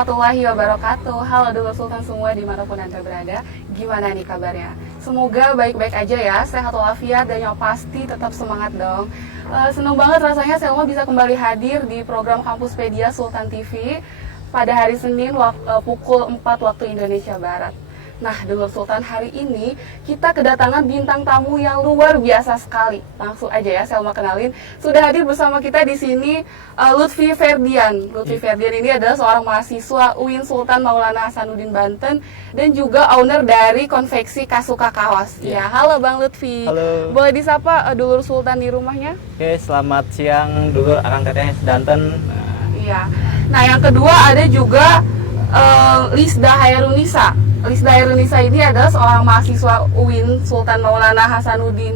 warahmatullahi wabarakatuh. Halo dulur sultan semua dimanapun Anda berada. Gimana nih kabarnya? Semoga baik-baik aja ya, sehat walafiat dan yang pasti tetap semangat dong. Seneng banget rasanya Selma bisa kembali hadir di program Kampuspedia Sultan TV pada hari Senin pukul 4 waktu Indonesia Barat. Nah, dulur sultan, hari ini kita kedatangan bintang tamu yang luar biasa sekali. Langsung aja ya, Selma kenalin. Sudah hadir bersama kita di sini Lutfi Ferdian. Lutfi Ferdian ini adalah seorang mahasiswa UIN Sultan Maulana Hasanuddin Banten dan juga owner dari konveksi Kasuka Kaos. Ya, halo Bang Lutfi. Halo. Boleh disapa dulur sultan di rumahnya? Oke, selamat siang dulur Akang Teteh Danten. Iya. Nah, yang kedua ada juga Lisda Hairunisa. Lisda Hairunisa ini adalah seorang mahasiswa UIN Sultan Maulana Hasanuddin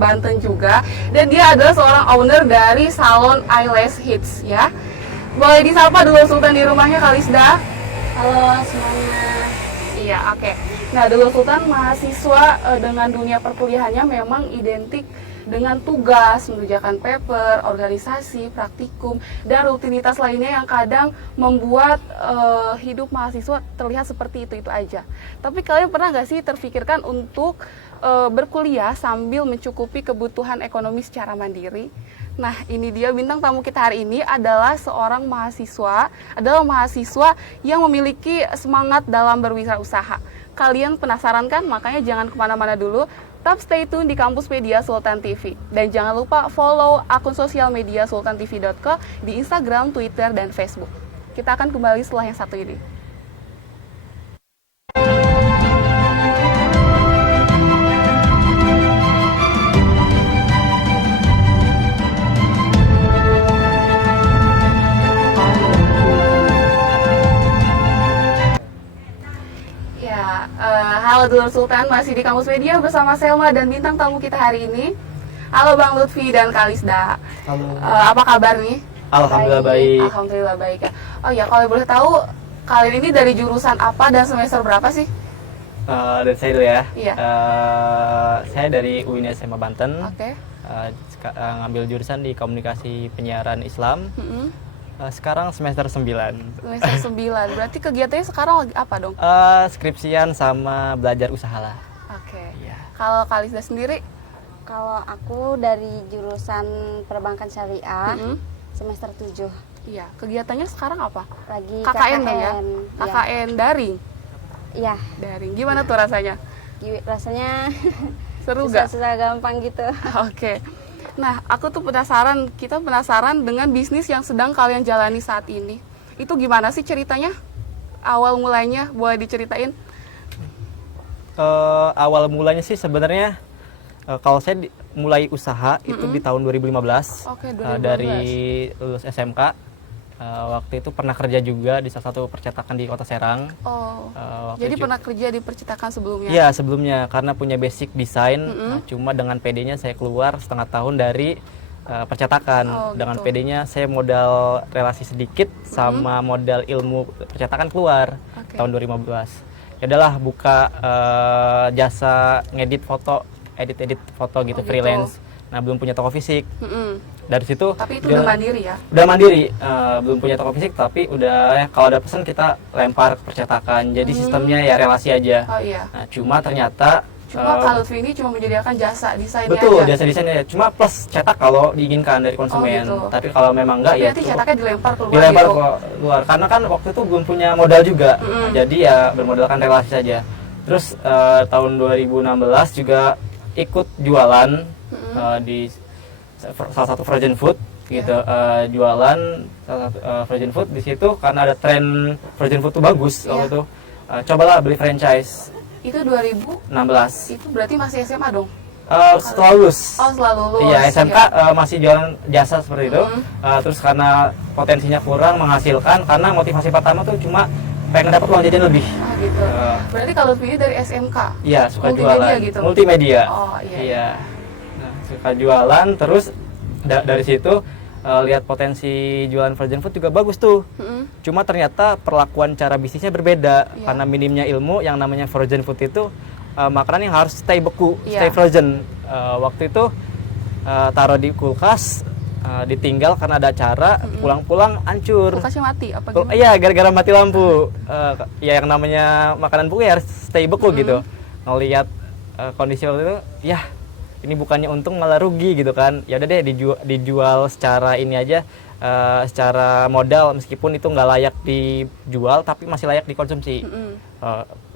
Banten juga, dan dia adalah seorang owner dari salon Eyelash Hits ya. Boleh disapa dulu Sultan di rumahnya, Kak Lisda. Halo semuanya. Iya, oke. Nah, dulu Sultan mahasiswa dengan dunia perkuliahannya memang identik dengan tugas, mengerjakan paper, organisasi, praktikum, dan rutinitas lainnya yang kadang membuat hidup mahasiswa terlihat seperti itu aja. Tapi kalian pernah nggak sih terfikirkan untuk berkuliah sambil mencukupi kebutuhan ekonomi secara mandiri? Nah, ini dia bintang tamu kita hari ini adalah seorang mahasiswa, yang memiliki semangat dalam berwirausaha. Kalian penasaran kan? Makanya jangan kemana-mana dulu. Tetap stay tune di Kampuspedia Sultan TV. Dan jangan lupa follow akun sosial media sultantv.co di Instagram, Twitter, dan Facebook. Kita akan kembali setelah yang satu ini. Halo dulur sultan, masih di Kampuspedia bersama Selma dan bintang tamu kita hari ini. Halo Bang Lutfi dan Kak Lisda. Halo. Apa kabar nih? Alhamdulillah baik. Alhamdulillah baik ya. Oh ya, kalau boleh tahu kalian ini dari jurusan apa dan semester berapa sih? Dari saya dulu ya. Iya. Saya dari UIN SMA Banten. Oke. Ngambil jurusan di Komunikasi Penyiaran Islam. Sekarang semester 9. Semester 9. Berarti kegiatannya sekarang lagi apa dong? Skripsian sama belajar usaha lah. Oke. Iya. Kalau Kak Lisda sendiri? Kalau aku dari jurusan Perbankan Syariah semester 7. Iya. Kegiatannya sekarang apa? Lagi KKN dong ya? Iya. KKN daring? Iya. Daring. Gimana tuh rasanya? Rasanya Seru gak? susah gampang gitu. Oke. Nah, kita penasaran dengan bisnis yang sedang kalian jalani saat ini. Itu gimana sih ceritanya? Awal mulainya, boleh diceritain? Awal mulanya sih sebenarnya kalau saya mulai usaha itu di tahun 2015. Oke, 2015. Dari lulus SMK. Waktu itu pernah kerja juga di salah satu percetakan di Kota Serang. Jadi pernah kerja di percetakan sebelumnya? Iya, sebelumnya karena punya basic desain. Cuma dengan PD-nya saya keluar setengah tahun dari percetakan. Dengan gitu. PD-nya saya modal relasi sedikit sama modal ilmu percetakan keluar tahun 2015. Ya udahlah buka jasa ngedit foto, edit foto gitu, freelance. Nah, belum punya toko fisik. Dari situ. Tapi itu udah mandiri ya? Udah mandiri, belum punya toko fisik, tapi udah kalau ada pesan kita lempar ke percetakan. Jadi sistemnya ya relasi aja. Oh iya. Nah, cuma ternyata Kak Lutfi ini cuma menyediakan jasa desainnya betul, aja? jasa desainnya. Cuma plus cetak kalau diinginkan dari konsumen. Gitu. Tapi kalau memang enggak tapi ya nanti cetaknya dilempar keluar dilempar gitu? ke luar. Karena kan waktu itu belum punya modal juga. Jadi ya bermodalkan relasi saja. Terus tahun 2016 juga ikut jualan di salah satu frozen food gitu, jualan salah satu frozen food di situ karena ada tren frozen food tuh bagus waktu itu. Cobalah beli franchise. Itu 2016. Itu berarti masih SMA dong? Setelah lulus. Oh, setelah lulus. Iya, SMK masih jualan jasa seperti itu. Terus karena potensinya kurang menghasilkan, karena motivasi pertama tuh cuma pengen dapat uang jajan lebih. Oh gitu. Berarti kalau pilih dari SMK? Iya, suka multimedia jualan. Gitu? Multimedia. Oh iya. Nah, suka jualan, terus dari situ lihat potensi jualan frozen food juga bagus tuh. Cuma ternyata perlakuan cara bisnisnya berbeda. Karena minimnya ilmu, yang namanya frozen food itu makanan yang harus stay beku, stay frozen. Waktu itu taruh di kulkas, ditinggal karena ada acara, pulang-pulang hancur. Kulkasnya mati apa gimana? Iya, gara-gara mati lampu. Ya yang namanya makanan beku ya harus stay beku gitu. Ngelihat kondisi waktu itu, ya ini bukannya untung malah rugi gitu kan. Ya udah deh dijual secara ini aja, secara modal, meskipun itu nggak layak dijual tapi masih layak dikonsumsi.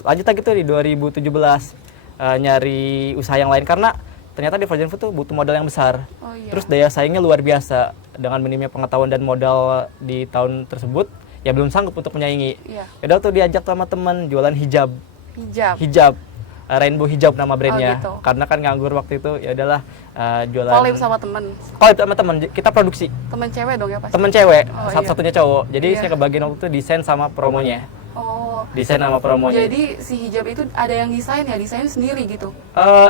Lanjut lagi tuh di 2017 nyari usaha yang lain karena ternyata di frozen food tuh butuh modal yang besar. Oh, iya. Terus daya saingnya luar biasa. Dengan minimnya pengetahuan dan modal di tahun tersebut, ya belum sanggup untuk menyaingi. Iya. Yaudah tuh diajak sama teman jualan hijab. Hijab. Rainbow Hijab nama brandnya. gitu. Karena kan nganggur waktu itu, ya udahlah jualan. Collab sama temen. Collab sama teman, kita produksi. Temen cewek dong ya pasti. Temen cewek, Oh, satu-satunya cowok. Jadi Iya. saya kebagian waktu itu desain sama promonya. Oh. Desain sama promonya. Jadi si hijab itu ada yang desain ya, desain sendiri gitu.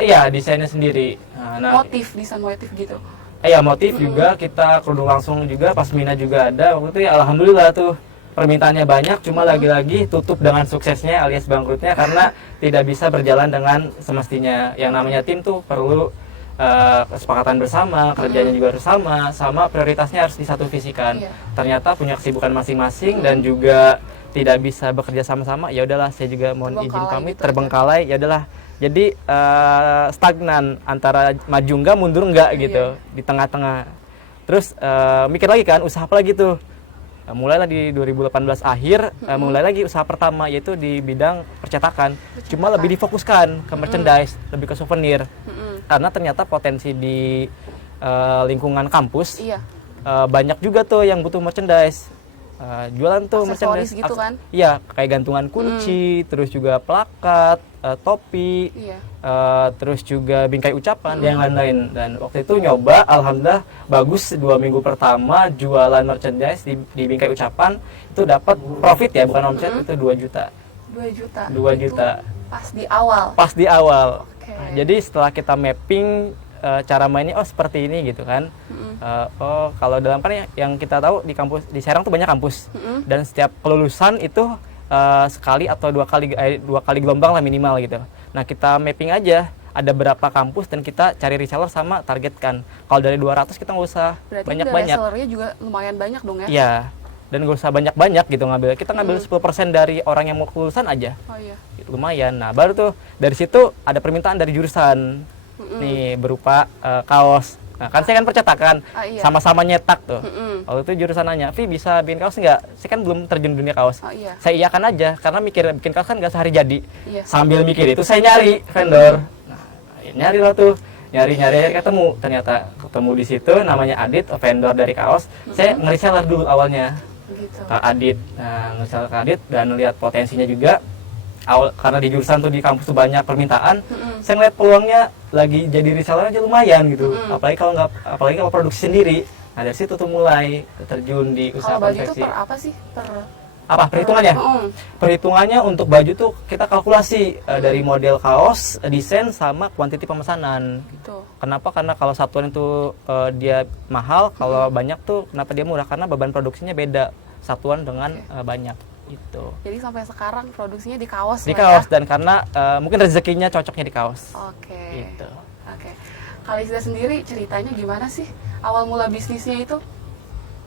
Iya, desainnya sendiri. Desain motif gitu. Iya, motif juga, kita kerudung langsung juga, pasmina juga ada. Waktu itu ya alhamdulillah tuh permintaannya banyak, cuma lagi-lagi tutup dengan suksesnya alias bangkrutnya karena tidak bisa berjalan dengan semestinya. Yang namanya tim tuh perlu kesepakatan bersama, kerjanya juga harus sama prioritasnya harus disatu visikan. Iya. Ternyata punya kesibukan masing-masing dan juga tidak bisa bekerja sama-sama. Ya udahlah, saya juga mohon izin Terbengkalai pamit, gitu terbengkalai. Ya udahlah. Jadi stagnan antara maju enggak, mundur enggak gitu di tengah-tengah. Terus mikir lagi kan, usaha apa lagi tuh? Mulailah di 2018 akhir, mulai lagi usaha pertama yaitu di bidang percetakan. Cuma lebih difokuskan ke merchandise, lebih ke souvenir. Karena ternyata potensi di lingkungan kampus Iya. banyak juga tuh yang butuh merchandise. Jualan tuh Aksesoris merchandise gitu kan? Iya, kayak gantungan kunci, terus juga plakat, topi, Iya. terus juga bingkai ucapan dan lain-lain. Dan waktu itu nyoba, alhamdulillah bagus 2 minggu pertama jualan merchandise di bingkai ucapan itu dapat profit ya, bukan omset, itu 2 juta. 2 juta. 2 Itu juta. pas di awal. Pas di awal. Oke. Nah, jadi setelah kita mapping cara mainnya, oh seperti ini gitu kan. Oh kalau dalam kan yang kita tahu di kampus di Serang tuh banyak kampus dan setiap kelulusan itu sekali atau 2 kali gelombang lah minimal gitu. Nah kita mapping aja ada berapa kampus dan kita cari reseller sama targetkan. Kalau dari 200 kita nggak usah Berarti banyak-banyak. resellernya juga lumayan banyak dong ya? Iya. Dan nggak usah banyak-banyak gitu ngambil. Kita ngambil 10% dari orang yang mau kelulusan aja. Oh iya. Lumayan. Nah baru tuh dari situ ada permintaan dari jurusan nih berupa kaos. Nah kan saya kan percetakan, Iya. sama-sama nyetak tuh. Waktu itu jurusan nanya, Vi bisa bikin kaos nggak? Saya kan belum terjun dunia kaos. Oh iya. Saya iyakan aja karena mikir bikin kaos kan nggak sehari jadi. Iya. Sambil mikir itu saya nyari vendor. Nah, nyari lah tuh, nyari ketemu. Ternyata ketemu di situ namanya Adit, vendor dari kaos. Saya nge-reseller dulu awalnya. Gitu. Ke Adit, nah nge-reseller ke Adit dan lihat potensinya juga. Karena di jurusan tuh di kampus tuh banyak permintaan, saya ngeliat peluangnya lagi jadi reseller aja lumayan gitu. Apalagi kalau produksi sendiri. Nah dari situ tuh mulai terjun di usaha Kalau baju itu konveksi. per apa sih? Apa perhitungannya? Perhitungannya untuk baju tuh kita kalkulasi dari model kaos, desain sama kuantiti pemesanan. Gitu. Kenapa? Karena kalau satuan itu dia mahal, kalau banyak tuh kenapa dia murah? Karena beban produksinya beda satuan dengan banyak. Gitu. Jadi sampai sekarang produksinya di kaos Di lah kaos ya? dan karena mungkin rezekinya cocoknya di kaos. Oke. Gitu. Oke. Kalisda sendiri ceritanya gimana sih awal mula bisnisnya itu?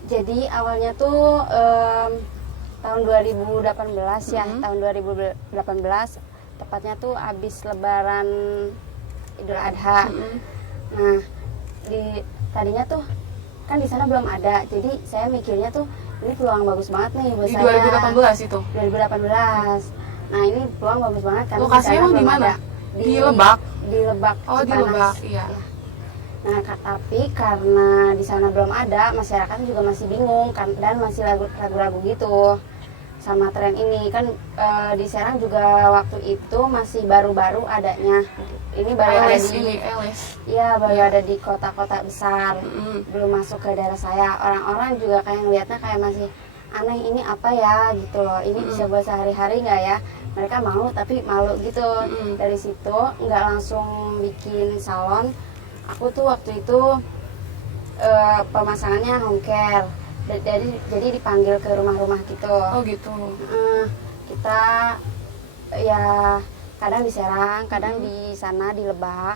Jadi awalnya tuh tahun 2018 ya, tahun 2018 tepatnya tuh habis Lebaran Idul Adha. Nah, tadinya tuh kan di sana belum ada, jadi saya mikirnya tuh ini peluang bagus banget nih buat Di saya. 2018 itu? 2018. Nah ini peluang bagus banget karena Lokasinya di sana emang di belum mana? ada. Di Lebak? Di Lebak. Oh, di Cipanas. Lebak, iya. Ya. Nah tapi karena di sana belum ada, masyarakat juga masih bingung kan, dan masih ragu-ragu gitu sama tren ini kan. Di Serang juga waktu itu masih baru-baru adanya. Ini baru ada di baru ada di kota-kota besar, belum masuk ke daerah saya. Orang-orang juga kayak ngeliatnya kayak masih aneh, ini apa ya gitu loh, ini bisa buat sehari-hari nggak ya. Mereka mau tapi malu gitu. Dari situ nggak langsung bikin salon. Aku tuh waktu itu pemasangannya home care, jadi dipanggil ke rumah-rumah gitu. Oh gitu. Kita ya kadang di Serang, kadang di sana di Lebak.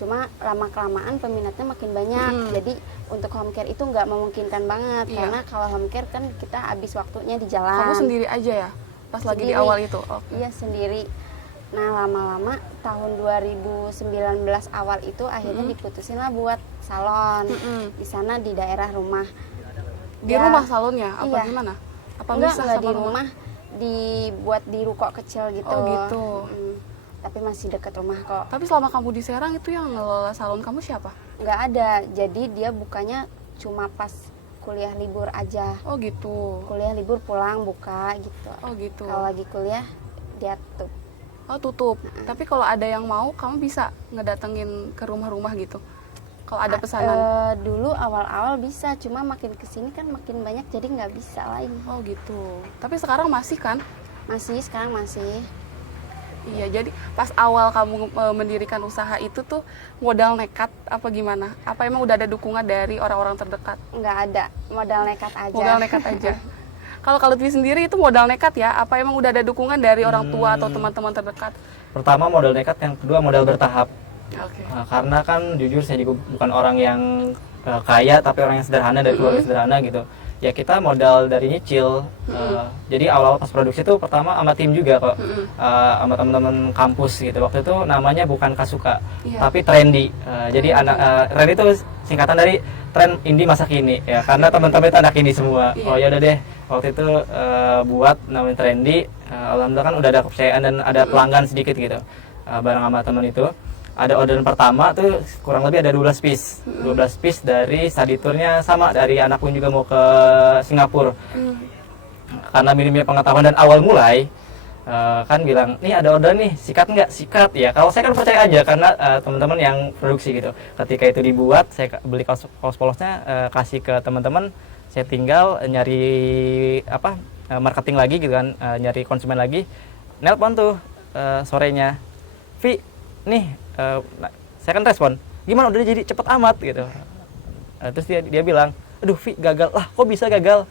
Cuma lama kelamaan peminatnya makin banyak. Jadi untuk home care itu nggak memungkinkan banget Iya. karena kalau home care kan kita habis waktunya di jalan. Kamu sendiri aja ya? Pas lagi di Sendiri. awal itu? Oke. Iya sendiri. Nah lama-lama tahun 2019 awal itu akhirnya diputusin lah buat salon di sana di daerah rumah. Di Ya, rumah salonnya? Apa iya. gimana? Apa Enggak misah di sama rumah, dibuat di ruko kecil gitu. Oh gitu. Tapi masih dekat rumah kok. Tapi selama kamu di Serang itu yang ngelola salon kamu siapa? Nggak ada, jadi dia bukanya cuma pas kuliah libur aja. Oh gitu. Kuliah libur pulang buka gitu. Oh gitu. Kalau lagi kuliah dia tutup. Oh tutup. Tapi kalau ada yang mau, kamu bisa ngedatengin ke rumah-rumah gitu. Kalau ada pesanan. Dulu awal-awal bisa, cuma makin kesini kan makin banyak jadi nggak bisa lagi. Oh gitu. Tapi sekarang masih kan? Masih sekarang masih. Iya. Jadi pas awal kamu mendirikan usaha itu tuh modal nekat apa gimana? Apa emang udah ada dukungan dari orang-orang terdekat? Nggak ada, modal nekat aja. Modal nekat aja. Kalau Lutfi sendiri itu modal nekat ya? Apa emang udah ada dukungan dari orang tua atau teman-teman terdekat? Pertama modal nekat, yang kedua modal bertahap. Oke. Karena kan jujur saya juga bukan orang yang kaya, tapi orang yang sederhana dari keluarga sederhana gitu. Ya kita modal dari nyicil. Jadi awal-awal pas produksi itu pertama sama tim juga kok, sama teman-teman kampus gitu. Waktu itu namanya bukan Kasuka, tapi Trendy. Jadi Trendy itu singkatan dari tren indie masa kini ya, karena teman-teman itu anak indie semua. Oh ya udah deh, waktu itu buat namanya Trendy. Alhamdulillah kan udah ada kepercayaan dan ada pelanggan sedikit gitu, bareng sama teman itu. Ada orderan pertama tuh kurang lebih ada 12 piece. 12 piece dari study tournya sama dari anak pun juga mau ke Singapura. Karena minimnya pengetahuan dan awal mulai kan bilang, nih ada order nih, sikat nggak? Sikat ya. Kalau saya kan percaya aja karena teman-teman yang produksi gitu. Ketika itu dibuat, saya beli kaos polosnya, kasih ke teman-teman, saya tinggal nyari marketing lagi gitu kan, nyari konsumen lagi. Nelpon tuh sorenya, Vi, nih saya kan respon, gimana udah jadi cepet amat gitu. Terus dia bilang, aduh Vi gagal lah, kok bisa gagal?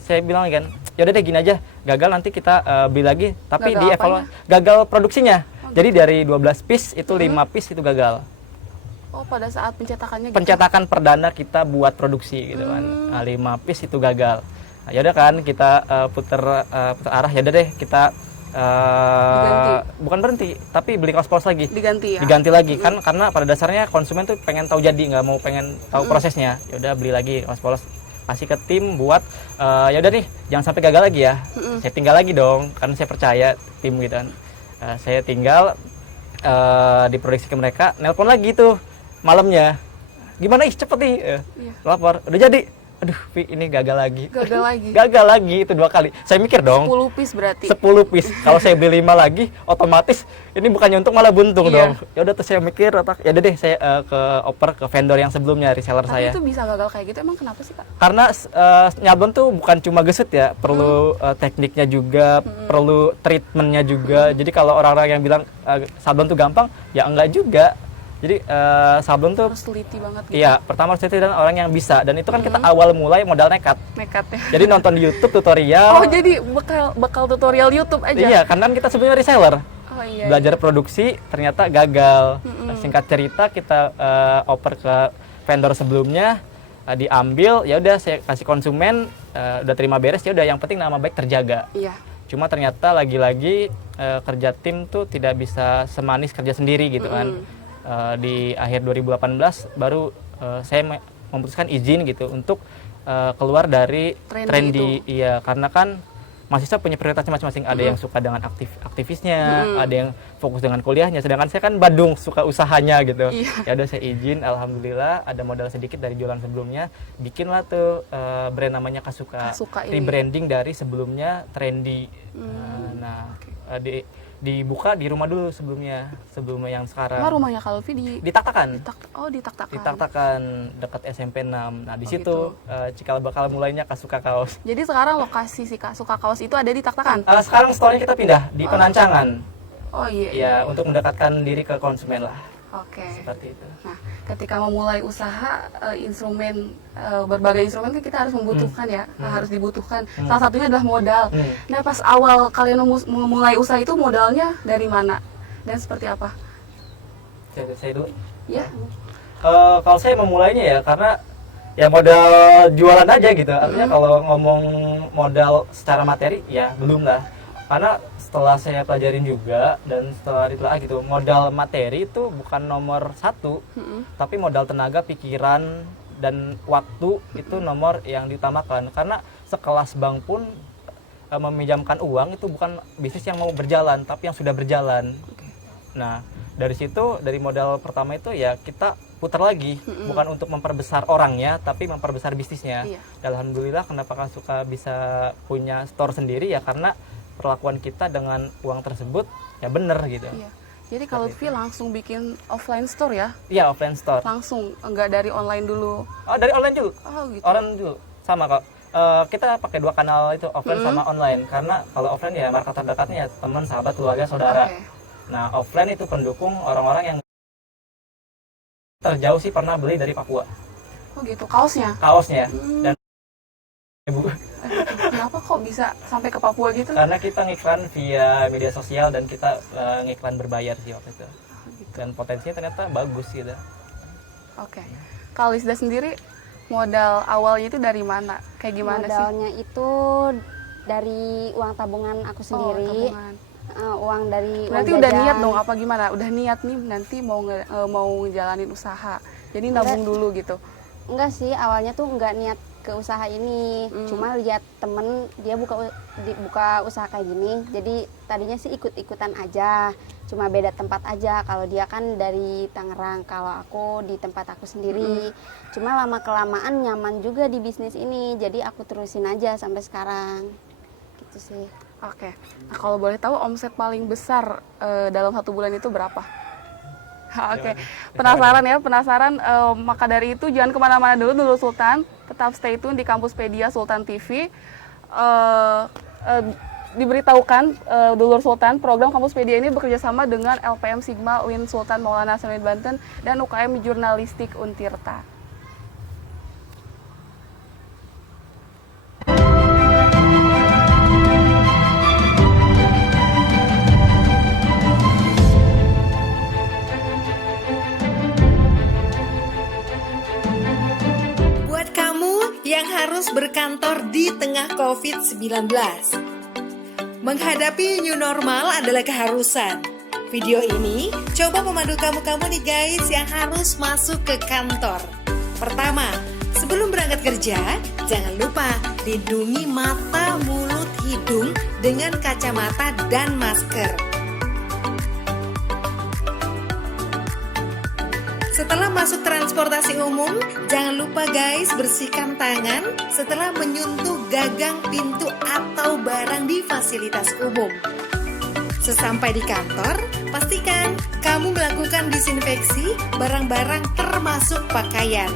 Saya bilang kan, ya udah deh gini aja, gagal nanti kita beli lagi, tapi Gagal dievaluasi, gagal produksinya. Jadi dari 12 piece itu 5 piece itu gagal. Oh pada saat pencetakannya gitu? Pencetakan perdana kita buat produksi gitu kan. 5 piece itu gagal. Nah, ya udah kan kita puter arah, ya udah deh kita bukan berhenti, tapi beli kaos polos lagi. Diganti ya? Diganti lagi kan, karena pada dasarnya konsumen tuh pengen tahu jadi, nggak mau pengen tahu prosesnya. Ya udah beli lagi kaos polos, kasih ke tim buat ya udah nih jangan sampai gagal lagi ya. Saya tinggal lagi dong, karena saya percaya tim gitu kan. Saya tinggal diproduksi ke mereka, nelpon lagi tuh malamnya, gimana cepet nih, lapor udah jadi. Aduh, Vi, ini gagal lagi. Gagal lagi? Gagal lagi, itu 2 kali. Saya mikir dong, 10 piece berarti? 10 piece. Kalau saya beli 5 lagi, otomatis ini bukannya untung malah buntung dong. Ya udah, terus saya mikir, ya udah deh saya oper ke vendor yang sebelumnya, reseller Tapi saya. itu bisa gagal kayak gitu, emang kenapa sih Kak? Karena nyablon tuh bukan cuma gesut ya, perlu tekniknya juga, perlu treatmentnya juga. Jadi kalau orang-orang yang bilang sablon tuh gampang, ya enggak juga. Jadi sablon tuh Harus teliti banget gitu? iya, pertama harus teliti dan orang yang bisa. Dan itu kan kita awal mulai modal nekat. Nekat ya? Jadi nonton di YouTube tutorial. Oh jadi bakal tutorial YouTube aja? Iya, karena kan kita sebenarnya reseller. Oh iya. Belajar produksi ternyata gagal. Singkat cerita kita oper ke vendor sebelumnya, diambil, ya udah saya kasih konsumen, udah terima beres, ya udah yang penting nama baik terjaga. Iya. Cuma ternyata lagi-lagi kerja tim tuh tidak bisa semanis kerja sendiri gitu kan. Di akhir 2018 baru saya memutuskan izin gitu untuk keluar dari Trendy. Iya, karena kan mahasiswa punya prioritasnya masing-masing. Ada yang suka dengan aktivisnya, ada yang fokus dengan kuliahnya. Sedangkan saya kan Badung, suka usahanya gitu. Ya udah saya izin, alhamdulillah ada modal sedikit dari jualan sebelumnya. Bikinlah tuh brand namanya Kasuka. Rebranding dari sebelumnya Trendy. Dibuka di rumah dulu sebelumnya yang sekarang. Nah, rumahnya Kak Lutfi di Taktakan. di Taktakan. Di Taktakan dekat SMP 6. Nah, di situ cikal bakal mulainya Kasuka Kaos. Jadi sekarang lokasi si Kasuka Kaos itu ada di Taktakan? Sekarang store-nya kita pindah di Penancangan. Oh iya. Ya, untuk mendekatkan diri ke konsumen lah. Oke. Seperti itu. Nah, ketika memulai usaha, berbagai instrumen kan kita harus membutuhkan ya, harus dibutuhkan. Salah satunya adalah modal. Nah, pas awal kalian memulai usaha itu modalnya dari mana dan seperti apa? Saya dulu. Ya. Kalau saya memulainya ya karena ya modal jualan aja gitu. Artinya kalau ngomong modal secara materi ya belum lah. Karena setelah saya pelajarin juga dan setelah ditelaah gitu, modal materi itu bukan nomor satu, tapi modal tenaga, pikiran, dan waktu itu nomor yang diutamakan. Karena sekelas bank pun meminjamkan uang itu bukan bisnis yang mau berjalan, tapi yang sudah berjalan. Nah, dari situ, dari modal pertama itu ya kita putar lagi, bukan untuk memperbesar orangnya, tapi memperbesar bisnisnya. Iya. Dan alhamdulillah kenapa Kak Suka bisa punya store sendiri ya karena perlakuan kita dengan uang tersebut ya bener gitu. Iya. Jadi kalau Vi langsung bikin offline store ya? Iya, offline store. Langsung, enggak dari online dulu. Oh, dari online dulu. Oh gitu. Online dulu. Sama kok. Kita pakai dua kanal itu, offline sama online. Karena kalau offline ya market terdekatnya ya teman, sahabat, keluarga, saudara. Oke. Nah, offline itu pendukung orang-orang yang terjauh sih pernah beli dari Papua. Oh gitu, kaosnya? Kaosnya. Dan Ibu, Kenapa kok bisa sampai ke Papua gitu? karena kita ngiklan via media sosial dan kita ngiklan berbayar sih waktu itu. Dan potensinya ternyata bagus gitu. Oke. Kalau Lisda sendiri, modal awalnya itu dari mana? Kayak gimana sih? Modalnya itu dari uang tabungan aku Oh, sendiri. tabungan. Uang dari uang Berarti udah jajan. niat dong apa gimana? Udah niat nih nanti mau ngejalanin usaha. Jadi nabung dulu gitu. Enggak sih, awalnya tuh enggak niat ke usaha ini. Cuma lihat temen dia buka usaha kayak gini. Jadi tadinya sih ikut-ikutan aja. Cuma beda tempat aja. Kalau dia kan dari Tangerang, kalau aku di tempat aku sendiri. Cuma lama kelamaan nyaman juga di bisnis ini. Jadi aku terusin aja sampai sekarang. Gitu sih. Oke. Nah, kalau boleh tahu omset paling besar dalam 1 bulan itu berapa? Oke. Penasaran. Maka dari itu jangan kemana-mana dulu, Nurul Sultan. Tetap stay tune di Kampuspedia Sultan TV. Diberitahukan Dulur Sultan, program Kampuspedia ini bekerja sama dengan LPM Sigma Win Sultan Maulana Hasanuddin Banten dan UKM Jurnalistik Untirta. Buat kamu yang harus berkantor di tengah COVID-19, menghadapi new normal adalah keharusan. Video ini coba memandu kamu-kamu nih guys yang harus masuk ke kantor. Pertama, sebelum berangkat kerja, jangan lupa lindungi mata, mulut, hidung dengan kacamata dan masker. Setelah masuk transportasi umum, jangan lupa guys bersihkan tangan setelah menyentuh gagang pintu atau barang di fasilitas umum. Sesampai di kantor, pastikan kamu melakukan disinfeksi barang-barang termasuk pakaian.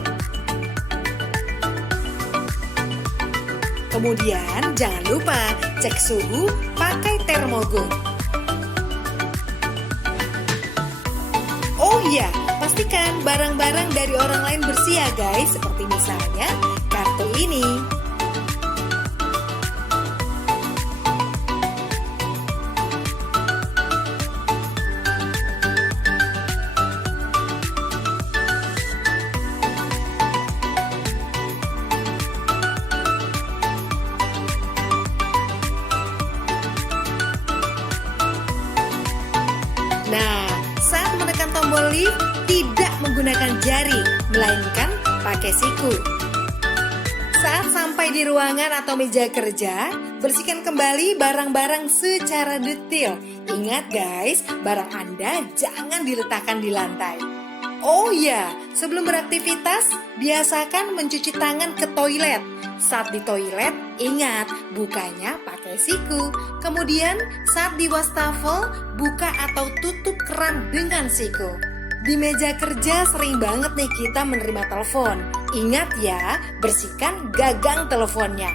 Kemudian jangan lupa cek suhu pakai termogun. Oh iya, pastikan barang-barang dari orang lain bersih ya guys, seperti misalnya kartu ini. Nah, saat menekan tombol lift, tidak menggunakan jari, melainkan pakai siku. Saat sampai di ruangan atau meja kerja, bersihkan kembali barang-barang secara detail. Ingat guys, barang Anda jangan diletakkan di lantai. Oh iya, sebelum beraktivitas, biasakan mencuci tangan ke toilet. Saat di toilet, ingat bukanya pakai siku. Kemudian saat di wastafel, buka atau tutup keran dengan siku. Di meja kerja sering banget nih kita menerima telepon. Ingat ya, bersihkan gagang teleponnya.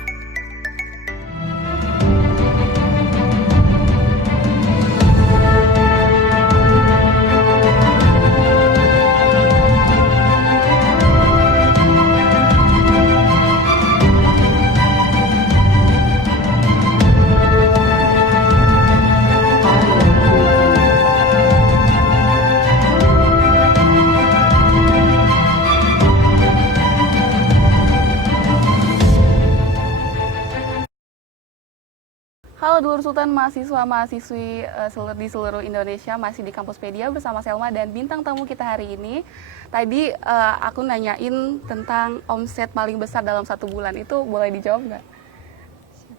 Halo Dulur Sultan, mahasiswa-mahasiswi di seluruh Indonesia, masih di Kampus Pedia bersama Selma dan bintang tamu kita hari ini. Tadi aku nanyain tentang omset paling besar dalam 1 bulan, itu boleh dijawab nggak?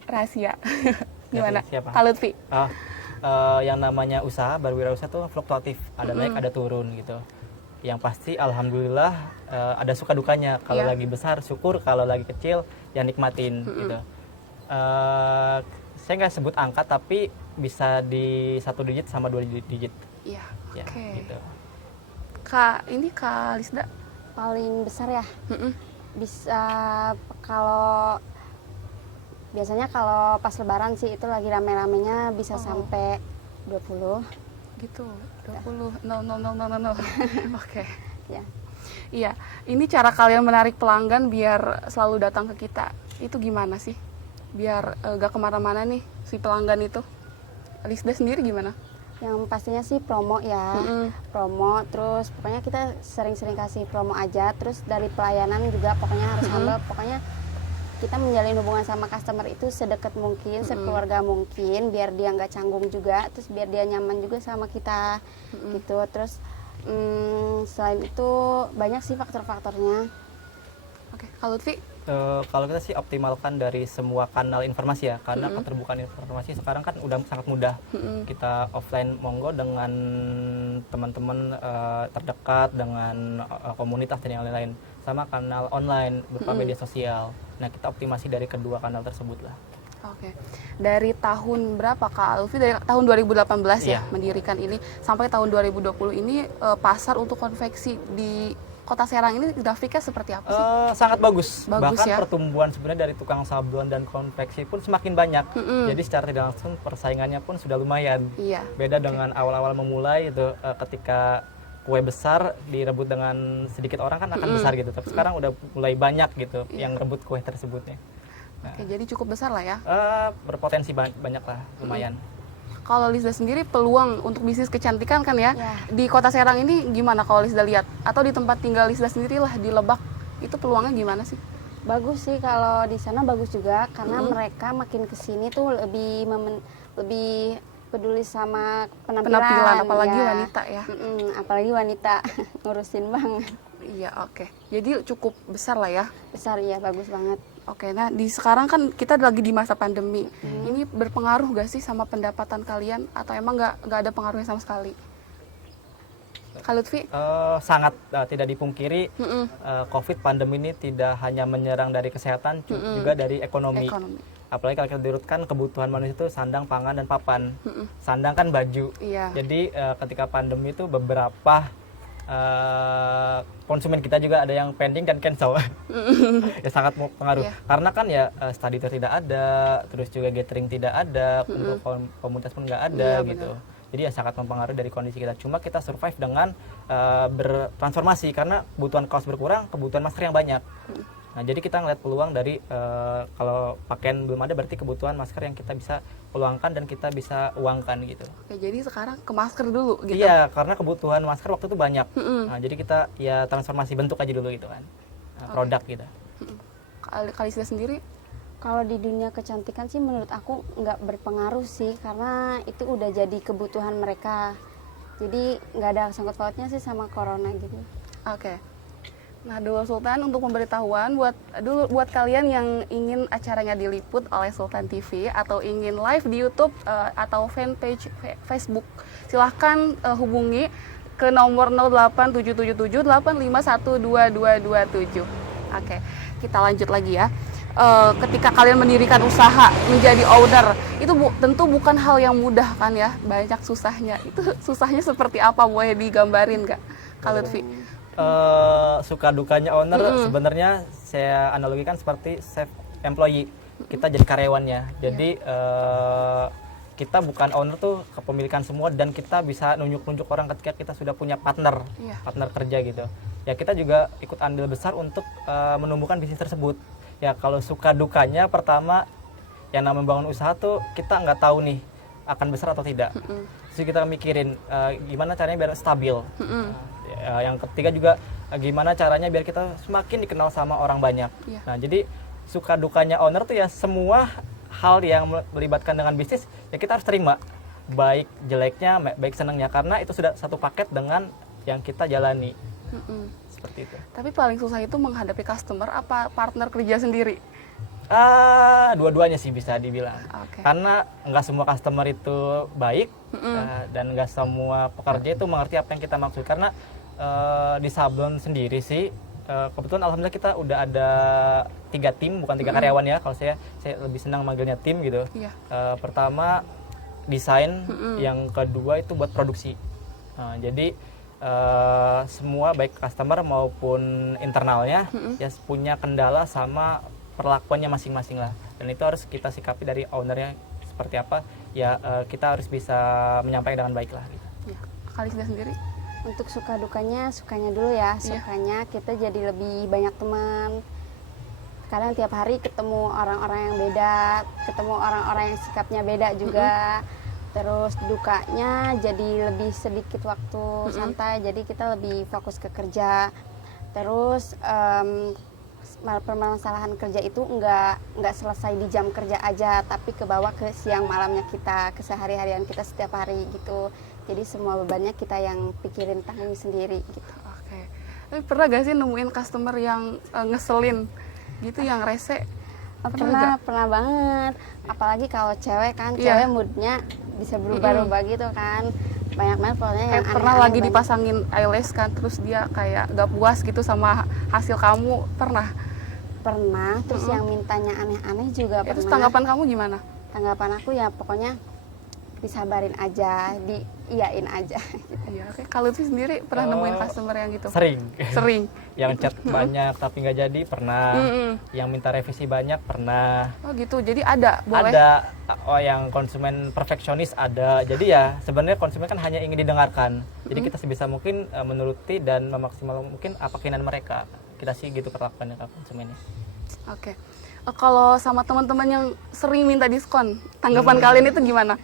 Rahasia. Gimana? Siapa? Kak Lutfi. Yang namanya usaha, berwirausaha tuh fluktuatif, ada naik ada turun gitu. Yang pasti alhamdulillah ada suka dukanya. Kalau Iya. lagi besar syukur, kalau lagi kecil ya nikmatin gitu. Saya nggak sebut angka tapi bisa di 1 digit sama 2 digit. Iya. Ya, Oke. gitu. Kak Lisda. Paling besar ya Mm-mm. bisa kalau biasanya kalau pas lebaran sih itu lagi rame-ramenya bisa sampai 20 Gitu. 20. No. Oke. ya. Iya, ini cara kalian menarik pelanggan biar selalu datang ke kita. Itu gimana sih? Biar gak kemana-mana nih si pelanggan itu. Lisda sendiri gimana? Yang pastinya sih promo ya. Promo, terus pokoknya kita sering-sering kasih promo aja. Terus dari pelayanan juga pokoknya harus humble. Pokoknya kita menjalin hubungan sama customer itu sedekat mungkin, sekeluarga mungkin, biar dia nggak canggung juga, terus biar dia nyaman juga sama kita, gitu. Terus selain itu banyak sih faktor-faktornya. Oke, kalau Lutfi? Kalau kita sih optimalkan dari semua kanal informasi ya, karena keterbukaan informasi sekarang kan udah sangat mudah. Kita offline monggo dengan teman-teman terdekat, dengan komunitas dan yang lain-lain, sama kanal online berupa media sosial. Nah, kita optimasi dari kedua kanal tersebut lah. Oke. Dari tahun berapa Kak Lutfi? Dari tahun 2018 ya Iya. mendirikan ini sampai tahun 2020 ini pasar untuk konveksi di Kota Serang ini grafiknya seperti apa sih? Sangat bagus. Bagus Bahkan ya. pertumbuhan sebenarnya dari tukang sablon dan konveksi pun semakin banyak. Jadi secara tidak langsung persaingannya pun sudah lumayan. Iya. Beda dengan awal-awal memulai itu ketika kue besar direbut dengan sedikit orang kan akan besar gitu. Tapi sekarang udah mulai banyak gitu yang rebut kue tersebutnya. Nah, Oke, jadi cukup besar lah ya. berpotensi banyak lah, lumayan. Kalau Lisda sendiri peluang untuk bisnis kecantikan kan ya, Ya. di Kota Serang ini gimana kalau Lisda lihat? Atau di tempat tinggal Lisda sendiri lah di Lebak, itu peluangnya gimana sih? Bagus sih kalau di sana, bagus juga karena mereka makin kesini tuh lebih peduli sama penampilan, apalagi ya. wanita ya. Apalagi wanita ngurusin banget. Iya, oke. Jadi cukup besar lah ya. Besar ya, bagus banget. Oke, nah di sekarang kan kita lagi di masa pandemi. Ini berpengaruh gak sih sama pendapatan kalian atau emang nggak ada pengaruhnya sama sekali? Kak Lutfi? Sangat tidak dipungkiri, COVID pandemi ini tidak hanya menyerang dari kesehatan, juga dari ekonomi. Apalagi kalau kita diurutkan kebutuhan manusia itu sandang, pangan, dan papan. Sandang kan baju. Iya. Jadi ketika pandemi itu beberapa konsumen kita juga ada yang pending dan cancel. Ya sangat pengaruh. Iya. Karena kan ya study tour tidak ada, terus juga gathering tidak ada, kumpul komunitas pun nggak ada Iya, gitu. Jadi ya sangat mempengaruhi dari kondisi kita. Cuma kita survive dengan bertransformasi karena kebutuhan kaos berkurang, kebutuhan masker yang banyak. Nah, jadi kita ngeliat peluang dari kalau pakaian belum ada berarti kebutuhan masker yang kita bisa peluangkan dan kita bisa uangkan gitu. Oke, jadi sekarang ke masker dulu gitu. Iya, karena kebutuhan masker waktu itu banyak. Nah, jadi kita ya transformasi bentuk aja dulu gitu kan. Produk gitu. Kak Lisda sendiri? Kalau di dunia kecantikan sih menurut aku nggak berpengaruh sih karena itu udah jadi kebutuhan mereka. Jadi nggak ada sangkut pautnya sih sama corona gitu. Oke. Nah, Dulur Sultan untuk pemberitahuan buat kalian yang ingin acaranya diliput oleh Sultan TV atau ingin live di YouTube atau fanpage Facebook, silahkan hubungi ke nomor 087778512227. Oke, kita lanjut lagi ya. Ketika kalian mendirikan usaha, menjadi owner, itu tentu bukan hal yang mudah kan ya, banyak susahnya. Itu susahnya seperti apa, boleh digambarin nggak, Kak Lutfi? Suka dukanya owner sebenarnya saya analogikan seperti self employee, kita jadi karyawannya. Jadi kita bukan owner tuh kepemilikan semua dan kita bisa nunjuk orang ketika kita sudah punya partner kerja gitu. Ya kita juga ikut andil besar untuk menumbuhkan bisnis tersebut. Ya kalau suka dukanya pertama yang namanya membangun usaha tuh kita nggak tahu nih akan besar atau tidak. Jadi kita mikirin gimana caranya biar stabil. Yang ketiga juga gimana caranya biar kita semakin dikenal sama orang banyak. Nah, jadi suka dukanya owner tuh ya semua hal yang melibatkan dengan bisnis, ya kita harus terima baik jeleknya, baik senangnya, karena itu sudah satu paket dengan yang kita jalani. Seperti itu. Tapi paling susah itu menghadapi customer apa partner kerja sendiri? Dua-duanya sih bisa dibilang. Oke. Karena nggak semua customer itu baik, dan nggak semua pekerja itu mengerti apa yang kita maksud. Karena di Sablon sendiri sih, kebetulan alhamdulillah kita udah ada 3 tim, bukan 3 karyawan ya. Kalau saya lebih senang manggilnya tim gitu. Iya. Pertama desain, yang kedua itu buat produksi. Jadi semua baik customer maupun internalnya ya punya kendala sama perlakuannya masing-masing lah, dan itu harus kita sikapi dari ownernya seperti apa ya. Kita harus bisa menyampaikan dengan baik lah gitu. Ya. Kalisda sendiri? Untuk suka dukanya dulu ya. Sukanya kita jadi lebih banyak teman. Kadang tiap hari ketemu orang-orang yang beda, ketemu orang-orang yang sikapnya beda juga. Terus dukanya jadi lebih sedikit waktu santai, jadi kita lebih fokus ke kerja. Terus permasalahan kerja itu nggak selesai di jam kerja aja, tapi kebawa ke siang malamnya kita, ke sehari-harian kita setiap hari gitu. Jadi semua bebannya kita yang pikirin, tanggung sendiri gitu. Oke. Tapi pernah gak sih nemuin customer yang ngeselin gitu, yang rese? Pernah banget. Apalagi kalau cewek kan, cewek moodnya bisa berubah-ubah gitu kan. Banyak banget pokoknya yang pernah lagi dipasangin eyelash kan, terus dia kayak gak puas gitu sama hasil kamu, pernah? Pernah, terus yang mintanya aneh-aneh juga pernah. Terus tanggapan kamu gimana? Tanggapan aku ya pokoknya disabarin aja, diiyain aja gitu. Iya, oke. Kalau itu sendiri pernah nemuin customer yang gitu? Sering. Yang chat banyak tapi nggak jadi pernah. Yang minta revisi banyak pernah. Oh gitu, jadi ada? Boleh? Ada. Yang konsumen perfeksionis ada. Jadi ya sebenarnya konsumen kan hanya ingin didengarkan. Jadi kita sebisa mungkin menuruti dan memaksimal mungkin apa keinginan mereka. Kita sih gitu perlakuannya ke konsumennya. Oke. Kalau sama teman-teman yang sering minta diskon, tanggapan kalian itu gimana?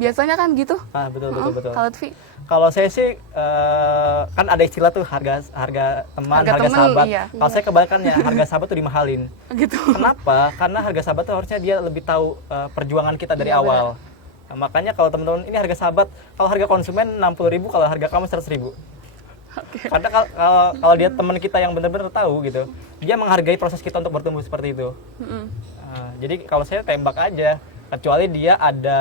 Biasanya kan gitu. Betul. Kalau Tvi? Kalau saya sih kan ada istilah tuh harga teman, harga sahabat. Iya. Kalau saya kebalikannya, harga sahabat tuh dimahalin. Gitu. Kenapa? Karena harga sahabat tuh harusnya dia lebih tahu perjuangan kita dari awal. Nah, makanya kalau teman-teman ini harga sahabat, kalau harga konsumen 60.000, kalau harga kamu 100.000. Okay. Karena kalau dia teman kita yang benar-benar tahu gitu, dia menghargai proses kita untuk bertumbuh seperti itu. Jadi kalau saya tembak aja. Kecuali dia ada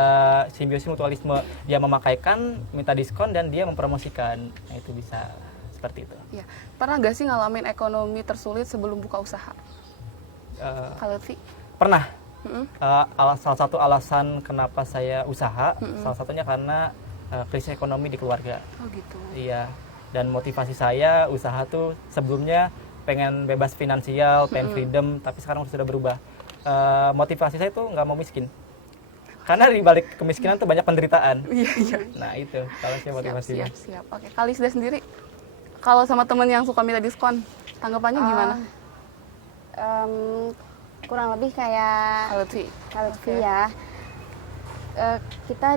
simbiosis mutualisme, dia memakaikan, minta diskon, dan dia mempromosikan. Nah, itu bisa seperti itu. Ya. Pernah gak sih ngalamin ekonomi tersulit sebelum buka usaha? Kalau Tvi? Pernah. Salah satu alasan kenapa saya usaha, salah satunya karena krisis ekonomi di keluarga. Oh gitu. Iya. Dan motivasi saya usaha tuh sebelumnya pengen bebas finansial, pengen freedom, tapi sekarang sudah berubah. Motivasi saya tuh nggak mau miskin. Karena di balik kemiskinan tuh banyak penderitaan. Iya. Nah itu, kalau saya motivasinya. Siap. Oke, Kalisda sendiri, kalau sama temen yang suka minta diskon, tanggapannya gimana? Kurang lebih kayak kalau Tvi ya. Kita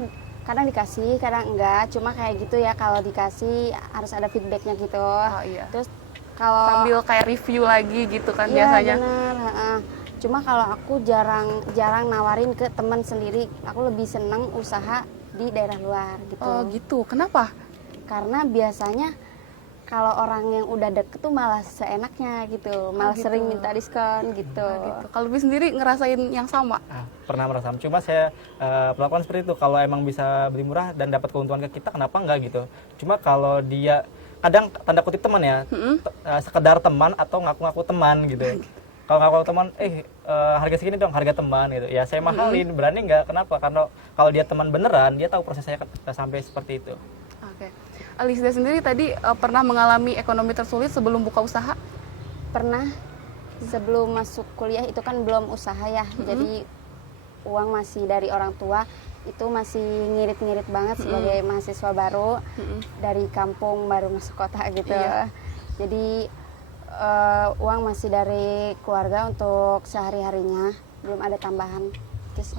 kadang dikasih, kadang enggak. Cuma kayak gitu ya, kalau dikasih harus ada feedbacknya gitu. Oh iya. Terus kalau sambil kayak review lagi gitu kan iya, biasanya. Bener. Cuma kalau aku jarang nawarin ke teman sendiri, aku lebih seneng usaha di daerah luar gitu. Oh gitu, kenapa? Karena biasanya kalau orang yang udah deket tuh malah seenaknya gitu, malah gitu. sering minta diskon gitu. Gitu. Kalau Bi sendiri ngerasain yang sama? Pernah merasakan, cuma saya melakukan seperti itu. Kalau emang bisa beli murah dan dapat keuntungan ke kita, kenapa enggak gitu. Cuma kalau dia kadang tanda kutip teman ya, sekedar teman atau ngaku-ngaku teman gitu. Kalau ngaku teman, harga segini dong, harga teman gitu. Ya saya mahalin, berani nggak? Kenapa? Karena kalau dia teman beneran, dia tahu proses saya sampai seperti itu. Oke. Alisda sendiri tadi pernah mengalami ekonomi tersulit sebelum buka usaha? Pernah. Sebelum masuk kuliah itu kan belum usaha ya, jadi uang masih dari orang tua, itu masih ngirit-ngirit banget sebagai mahasiswa baru, dari kampung baru masuk kota gitu. Iya. Jadi uang masih dari keluarga untuk sehari-harinya, belum ada tambahan. Terus,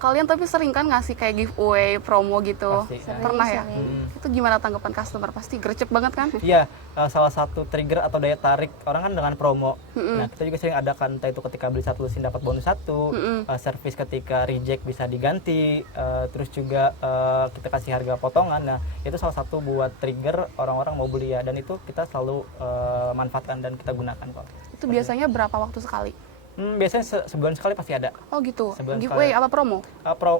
Kalian tapi sering kan ngasih kayak giveaway, promo gitu? Pasti. Pernah ya? Sering. Itu gimana tanggapan customer? Pasti gercep banget kan? Iya, salah satu trigger atau daya tarik orang kan dengan promo. Nah, kita juga sering adakan, entah itu ketika beli 1 lusin dapat bonus 1, servis ketika reject bisa diganti, terus juga kita kasih harga potongan. Nah, itu salah satu buat trigger orang-orang mau beli ya, dan itu kita selalu manfaatkan dan kita gunakan kok. Itu biasanya berapa waktu sekali? Biasanya sebulan sekali pasti ada. Oh gitu. Sebulan Giveaway sekali. apa promo?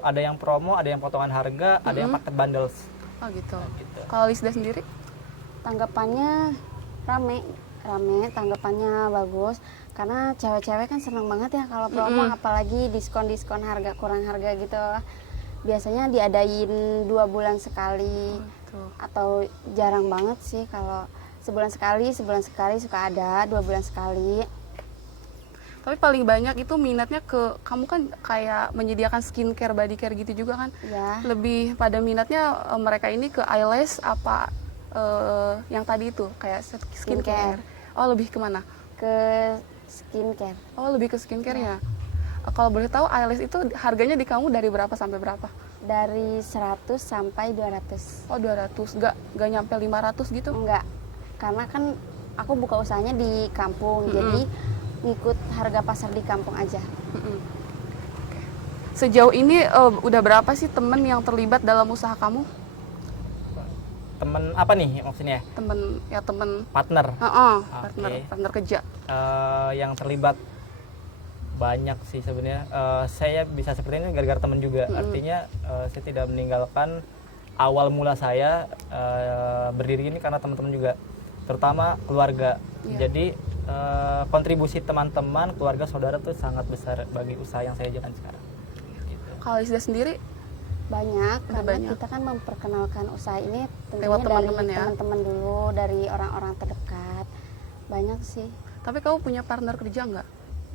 Ada yang promo, ada yang potongan harga, ada yang paket bundles. Oh gitu. Gitu. Kalau Lisda sendiri? Tanggapannya rame, tanggapannya bagus. Karena cewek-cewek kan seneng banget ya kalau promo, apalagi diskon-diskon harga, kurang harga gitu. Biasanya diadain 2 bulan sekali, Gitu. atau jarang banget sih kalau sebulan sekali suka ada, 2 bulan sekali. Tapi paling banyak itu minatnya ke, kamu kan kayak menyediakan skincare, body care gitu juga kan? Ya, Lebih pada minatnya mereka ini ke eyelash apa yang tadi itu kayak skincare? Oh lebih kemana? ke skincare. Oh lebih ke skincare ya? Kalau boleh tahu eyelash itu harganya di kamu dari berapa sampai berapa? Dari 100 sampai 200. Oh 200, nggak nyampe 500 gitu? Enggak, karena kan aku buka usahanya di kampung, jadi ngikut harga pasar di kampung aja. Oke. Sejauh ini udah berapa sih temen yang terlibat dalam usaha kamu? Temen apa nih maksudnya? Temen Partner. partner kerja. Yang terlibat banyak sih sebenarnya. Saya bisa seperti ini gara-gara teman juga. Artinya saya tidak meninggalkan awal mula saya berdiri ini karena teman-teman juga, terutama keluarga. Iya. Jadi kontribusi teman-teman, keluarga, saudara tuh sangat besar bagi usaha yang saya jalan sekarang. Gitu. Kalau Lisda sendiri? Banyak, Udah karena banyak. kita kan memperkenalkan usaha ini tentunya Lewat dari teman-teman ya? teman-teman dulu, dari orang-orang terdekat. Banyak sih. Tapi kamu punya partner kerja nggak?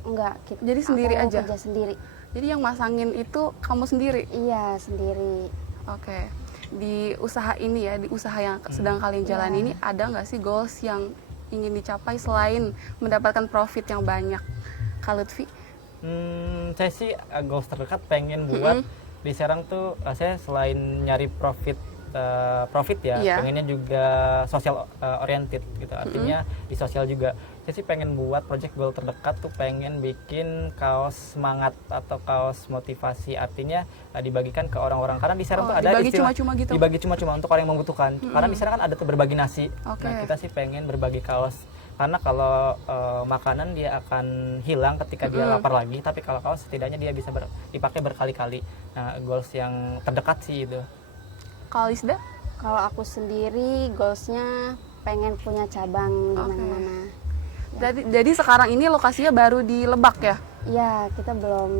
Enggak, Jadi sendiri aku aja? kerja sendiri. Jadi yang masangin itu kamu sendiri? Iya, sendiri. Oke. Di usaha ini ya, di usaha yang sedang kalian jalani ini, ada nggak sih goals yang ingin dicapai selain mendapatkan profit yang banyak? Kak Lutfi? Saya sih goals terdekat pengen buat di Serang tuh, saya selain nyari profit ya, Iya. pengennya juga social oriented gitu. Artinya di sosial juga. Saya sih pengen buat project goal terdekat tuh, pengen bikin kaos semangat atau kaos motivasi. Artinya dibagikan ke orang-orang, karena di Serang tuh ada dibagi istilah cuma-cuma gitu? dibagi cuma-cuma untuk orang yang membutuhkan. Karena di Serang kan ada tuh berbagi nasi. Oke. Nah, kita sih pengen berbagi kaos. Karena kalau makanan dia akan hilang ketika dia lapar lagi, tapi kalau kaos setidaknya dia bisa dipakai berkali-kali. Nah, goals yang terdekat sih itu. Kalau Lisda? Kalau aku sendiri goalsnya pengen punya cabang di Oke. mana-mana. Jadi sekarang ini lokasinya baru di Lebak ya? Iya, kita belum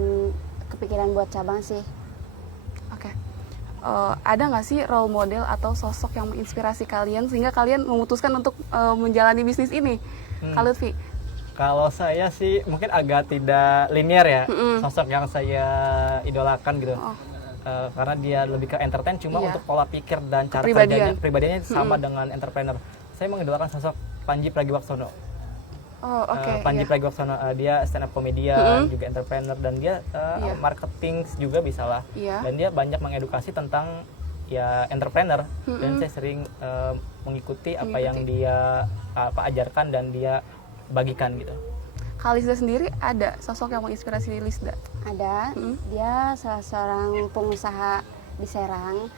kepikiran buat cabang sih. Oke. Ada nggak sih role model atau sosok yang menginspirasi kalian sehingga kalian memutuskan untuk menjalani bisnis ini? Kak Lutfi? Kalau saya sih mungkin agak tidak linear ya, sosok yang saya idolakan gitu. Oh. Karena dia lebih ke entertain, cuma Iya. untuk pola pikir dan cara Kepribadian. pribadiannya sama dengan entrepreneur. Saya mengidolakan sosok Panji Pragiwaksono. Oh oke. Panji iya. Pragiwaksono, dia stand up comedian, juga entrepreneur, dan dia Iya. marketing juga bisa lah. Iya. Dan dia banyak mengedukasi tentang ya entrepreneur, dan saya sering mengikuti apa yang dia ajarkan dan dia bagikan gitu. Kak Lisda sendiri ada sosok yang menginspirasi Lisda? Ada, dia salah seorang pengusaha di Serang.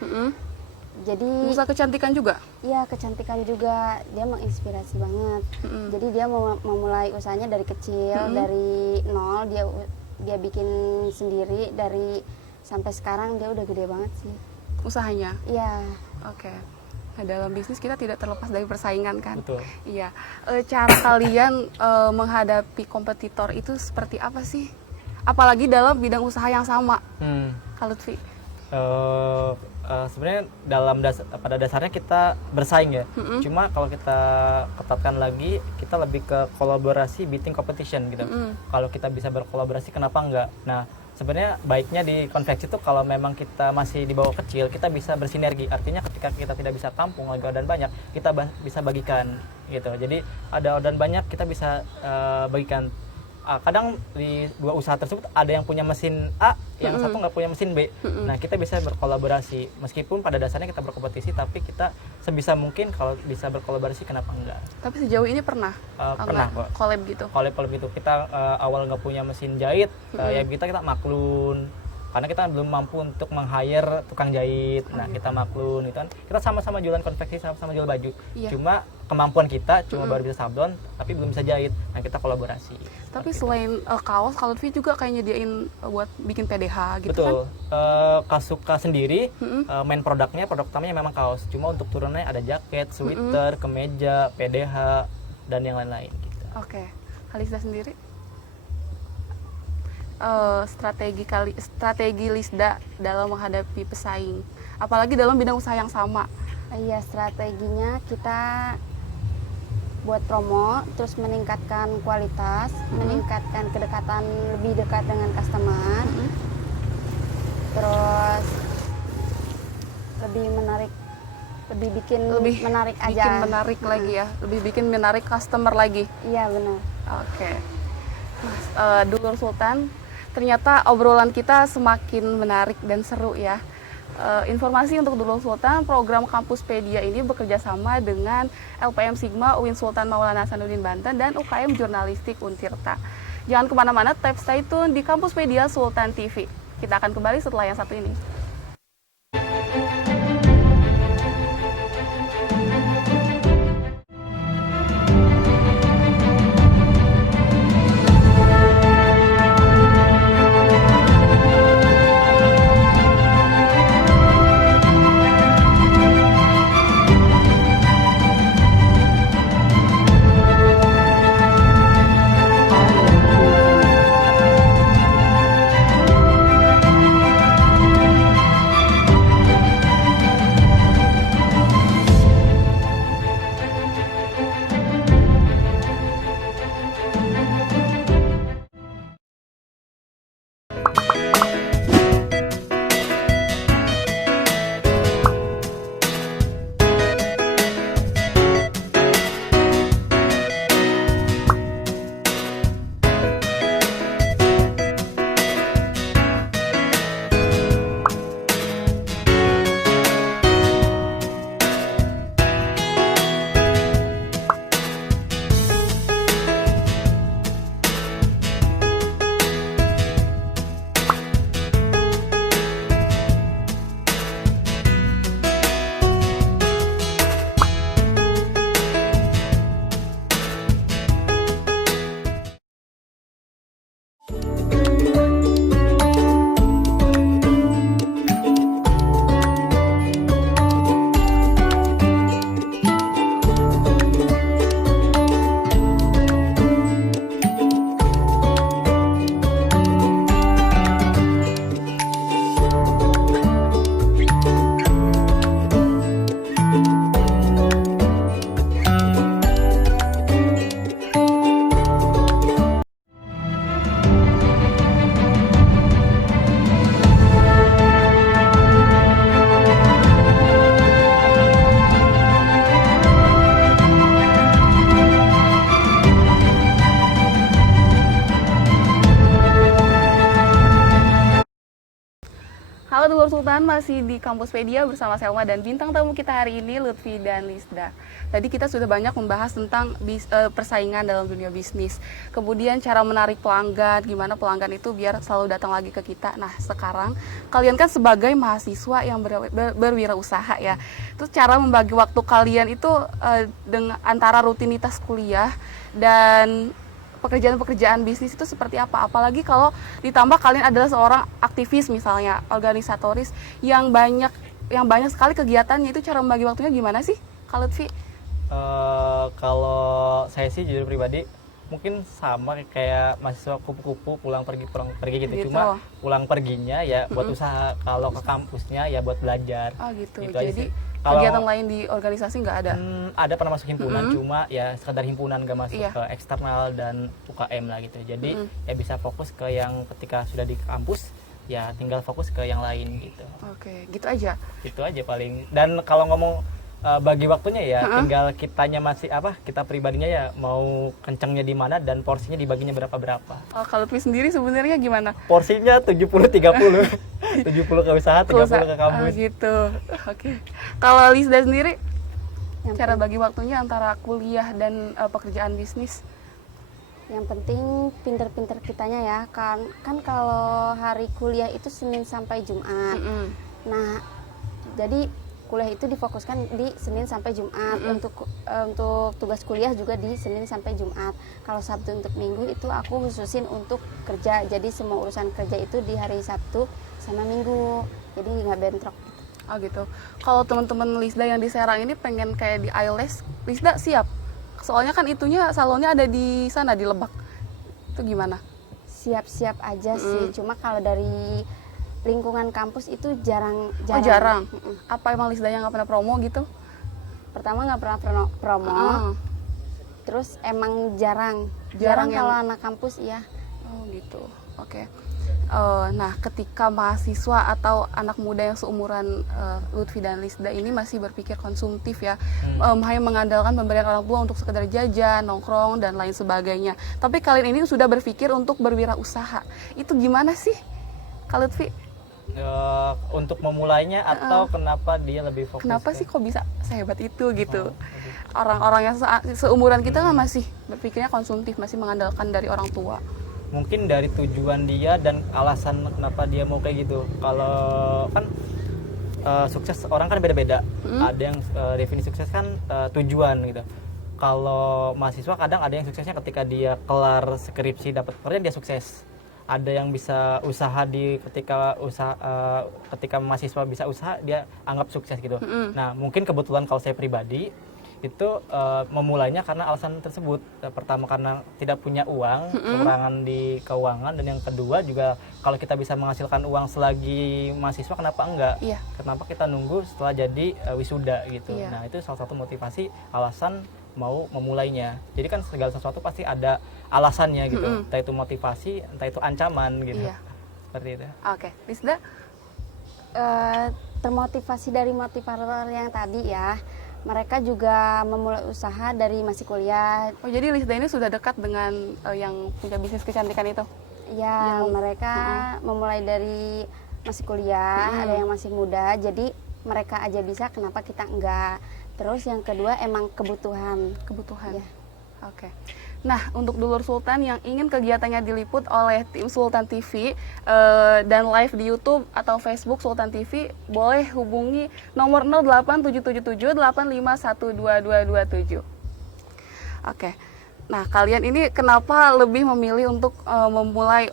Jadi Usaha kecantikan juga? iya, kecantikan juga, dia menginspirasi banget. Jadi dia memulai usahanya dari kecil, dari nol, dia bikin sendiri, dari sampai sekarang dia udah gede banget sih. Usahanya? Iya. Oke. Nah, dalam bisnis kita tidak terlepas dari persaingan kan? Betul. Iya. Cara kalian menghadapi kompetitor itu seperti apa sih? Apalagi dalam bidang usaha yang sama, Kak Lutfi? Sebenarnya pada dasarnya kita bersaing ya. Cuma kalau kita ketatkan lagi, kita lebih ke kolaborasi beating competition gitu. Kalau kita bisa berkolaborasi, kenapa enggak? Nah, sebenarnya baiknya di konveksi itu kalau memang kita masih di bawah kecil, kita bisa bersinergi. Artinya ketika kita tidak bisa tampung lagi orderan banyak, kita bisa bagikan gitu. Jadi ada orderan banyak, kita bisa bagikan. kadang di dua usaha tersebut ada yang punya mesin A, yang satu nggak punya mesin B. Nah, kita bisa berkolaborasi. Meskipun pada dasarnya kita berkompetisi, tapi kita sebisa mungkin kalau bisa berkolaborasi, kenapa enggak? Tapi sejauh ini pernah Pernah kok. collab gitu. Collab gitu. Kita awal nggak punya mesin jahit, ya kita maklun. Karena kita belum mampu untuk meng-hire tukang jahit. Nah, kita maklun gitu kan. Kita sama-sama jualan konveksi, sama-sama jual baju. Iya. Cuma kemampuan kita baru bisa sablon, tapi belum bisa jahit. Nah, kita kolaborasi. Tapi Seperti selain kaos, kalau Lutfi juga kayak nyediain buat bikin PDH gitu betul. kan? Kasuka sendiri main produk utamanya memang kaos. Cuma untuk turunannya ada jaket, sweater, kemeja, PDH, dan yang lain-lain gitu. Oke. Kalisda sendiri? Strategi Lisda dalam menghadapi pesaing, apalagi dalam bidang usaha yang sama. Iya, strateginya kita buat promo, terus meningkatkan kualitas, meningkatkan kedekatan, lebih dekat dengan customer, terus lebih menarik, lebih bikin menarik aja. Bikin menarik lagi ya, lebih bikin menarik customer lagi. Iya, benar. Oke. Mas Dulur Sultan, ternyata obrolan kita semakin menarik dan seru ya. Informasi untuk Dulur Sultan, program Kampuspedia ini bekerja sama dengan LPM Sigma UIN Sultan Maulana Hasanuddin Banten dan UKM Jurnalistik Untirta. Jangan kemana-mana, tetap stay tune di Kampuspedia Sultan TV. Kita akan kembali setelah yang satu ini. Halo Dulur Sultan, masih di Kampuspedia bersama Selma dan bintang tamu kita hari ini Lutfi dan Lisda. Tadi kita sudah banyak membahas tentang persaingan dalam dunia bisnis. Kemudian cara menarik pelanggan, gimana pelanggan itu biar selalu datang lagi ke kita. Nah sekarang kalian kan sebagai mahasiswa yang berwirausaha ya. Terus cara membagi waktu kalian itu dengan antara rutinitas kuliah dan pekerjaan-pekerjaan bisnis itu seperti apa? Apalagi kalau ditambah kalian adalah seorang aktivis misalnya, organisatoris yang banyak sekali kegiatannya, itu cara membagi waktunya gimana sih, Kak Lutfi? Kalau saya sih jujur pribadi mungkin sama kayak mahasiswa kupu-kupu pulang pergi gitu. Cuma pulang perginya ya buat usaha, kalau ke kampusnya ya buat belajar. Oh gitu. Gitu aja Jadi sih. Kalau kegiatan lain di organisasi nggak ada? Ada pernah masuk himpunan, cuma ya sekedar himpunan, gak masuk Iya. ke eksternal dan UKM lah gitu. Jadi ya bisa fokus ke yang ketika sudah di kampus, ya tinggal fokus ke yang lain gitu. Oke, gitu aja. Itu aja paling. Dan kalau ngomong bagi waktunya ya, tinggal kitanya masih kita pribadinya ya mau kencengnya di mana dan porsinya dibaginya berapa. Kalau Lutfi sendiri sebenarnya gimana? Porsinya 70-30. 70 ke usaha, 30 ke kampus. Gitu. Oke. Kalau Lisda sendiri Yang cara bagi waktunya antara kuliah dan pekerjaan bisnis? Yang penting pinter-pinter kitanya ya, kan kalau hari kuliah itu Senin sampai Jumat. Nah, jadi kuliah itu difokuskan di Senin sampai Jumat. Untuk tugas kuliah juga di Senin sampai Jumat. Kalau Sabtu untuk Minggu itu aku khususin untuk kerja. Jadi semua urusan kerja itu di hari Sabtu sama Minggu. Jadi nggak bentrok. Oh gitu. Kalau teman-teman Lisda yang di Serang ini pengen kayak di ILS, Lisda siap? Soalnya kan itunya salonnya ada di sana di Lebak. Itu gimana? Siap-siap aja sih. Cuma kalau dari lingkungan kampus itu jarang. Oh jarang. Apa emang Lisda yang nggak pernah promo gitu? Pertama nggak pernah promo. Terus emang jarang Jarang kalau yang- anak kampus ya. Oh gitu. Oke. Nah, ketika mahasiswa atau anak muda yang seumuran Lutfi dan Lisda ini masih berpikir konsumtif ya, hanya mengandalkan pemberian orang tua untuk sekedar jajan, nongkrong dan lain sebagainya. Tapi kalian ini sudah berpikir untuk berwirausaha. Itu gimana sih, Kak Lutfi? Untuk memulainya atau kenapa dia lebih fokus? Kenapa sih kok bisa sehebat itu gitu? Oke. Orang-orang yang seumuran kita kan masih berpikirnya konsumtif, masih mengandalkan dari orang tua. Mungkin dari tujuan dia dan alasan kenapa dia mau kayak gitu. Kalau kan sukses orang kan beda-beda. Ada yang definisi sukses kan tujuan gitu. Kalau mahasiswa kadang ada yang suksesnya ketika dia kelar skripsi dapat kerja dia sukses. Ada yang bisa usaha ketika mahasiswa bisa usaha dia anggap sukses gitu. Nah mungkin kebetulan kalau saya pribadi itu memulainya karena alasan tersebut. Pertama karena tidak punya uang, kekurangan di keuangan, dan yang kedua juga kalau kita bisa menghasilkan uang selagi mahasiswa kenapa enggak? Iya. Kenapa kita nunggu setelah jadi wisuda gitu. Iya. Nah itu salah satu motivasi alasan mau memulainya. Jadi kan segala sesuatu pasti ada alasannya gitu. Entah itu motivasi, entah itu ancaman gitu. Iya. Seperti itu. Oke, Lisda? Termotivasi dari motivator yang tadi ya. Mereka juga memulai usaha dari masih kuliah. Oh jadi Lisda ini sudah dekat dengan yang punya bisnis kecantikan itu? Ya, mereka memulai dari masih kuliah, ada yang masih muda. Jadi mereka aja bisa, kenapa kita enggak? Terus yang kedua emang kebutuhan. Kebutuhan. Ya. Oke. Nah, untuk dulur Sultan yang ingin kegiatannya diliput oleh tim Sultan TV dan live di YouTube atau Facebook Sultan TV, boleh hubungi nomor 0877785122227. Oke. Nah, kalian ini kenapa lebih memilih untuk